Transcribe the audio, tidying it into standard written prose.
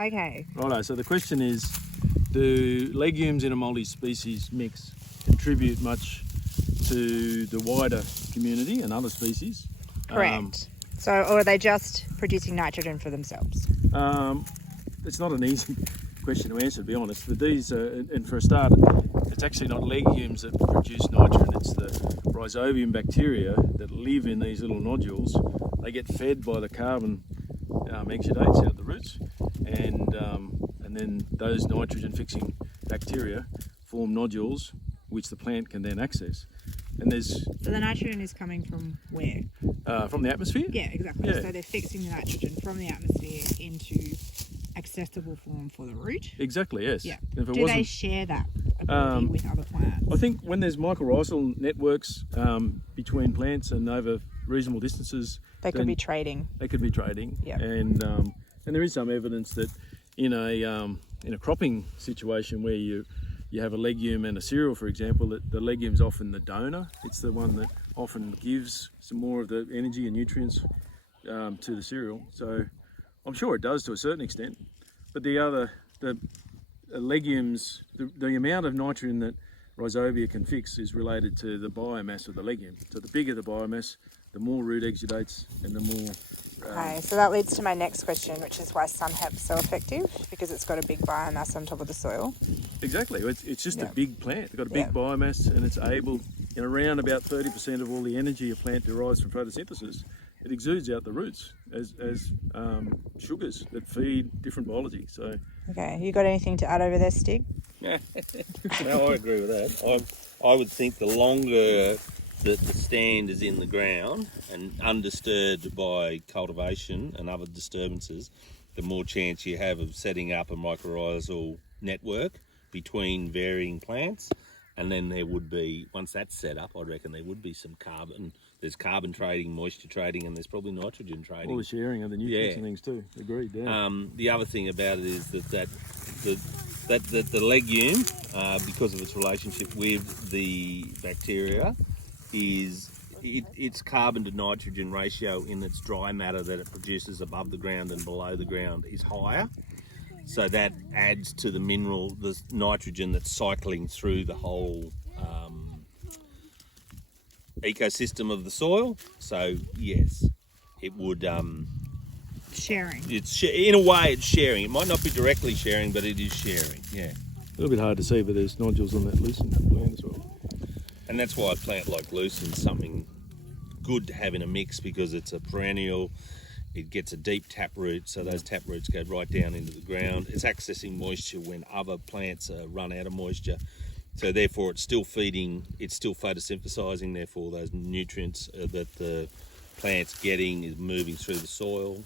Okay. Righto, so the question is, do legumes in a multi-species mix contribute much to the wider community and other species? Correct. Or are they just producing nitrogen for themselves? It's not an easy question to answer, to be honest. But these, and for a start, it's actually not legumes that produce nitrogen, it's the rhizobium bacteria that live in these little nodules. They get fed by the carbon exudates out the roots, and then those nitrogen-fixing bacteria form nodules which the plant can then access. And there's So the nitrogen is coming from where? from the atmosphere. Yeah, exactly. Yeah. So they're fixing the nitrogen from the atmosphere into accessible form for the root. Exactly, yes. Yeah. If it Do they wasn't, share that ability with other plants? I think when there's mycorrhizal networks between plants and over reasonable distances, They could then be trading. They could be trading. Yeah. And there is some evidence that in a cropping situation where you have a legume and a cereal, for example, that the legume's often the donor. It's the one that often gives some more of the energy and nutrients to the cereal. So I'm sure it does to a certain extent. But the legumes, the amount of nitrogen that rhizobia can fix is related to the biomass of the legume. So the bigger the biomass, the more root exudates and the more... Okay, so that leads to my next question, which is why sunhep's so effective, because it's got a big biomass on top of the soil. Exactly, it's just Yeah. a big plant. It's got a big Yeah. biomass, and it's able, around about 30% of all the energy a plant derives from photosynthesis, it exudes out the roots as sugars that feed different biology. So, Okay, you got anything to add over there, Stig? No, I agree with that. I would think the longer that the stand is in the ground and undisturbed by cultivation and other disturbances, the more chance you have of setting up a mycorrhizal network between varying plants. And then there would be, once that's set up, I reckon there would be some carbon. There's carbon trading, moisture trading, and there's probably nitrogen trading. all the sharing of the nutrients Yeah. and things too. Agreed, yeah. The other thing about it is that the legume, because of its relationship with the bacteria, is its carbon to nitrogen ratio in its dry matter that it produces above the ground and below the ground is higher. So that adds to the nitrogen that's cycling through the whole ecosystem of the soil. So yes, it would. Sharing. In a way, it's sharing. It might not be directly sharing, but it is sharing. Yeah. A little bit hard to see, but there's nodules on that lucerne plant as well. And that's why a plant like lucerne's something good to have in a mix, because it's a perennial. It gets a deep tap root, so those tap roots go right down into the ground. It's accessing moisture when other plants run out of moisture. So therefore it's still feeding, it's still photosynthesizing, therefore those nutrients that the plant's getting is moving through the soil.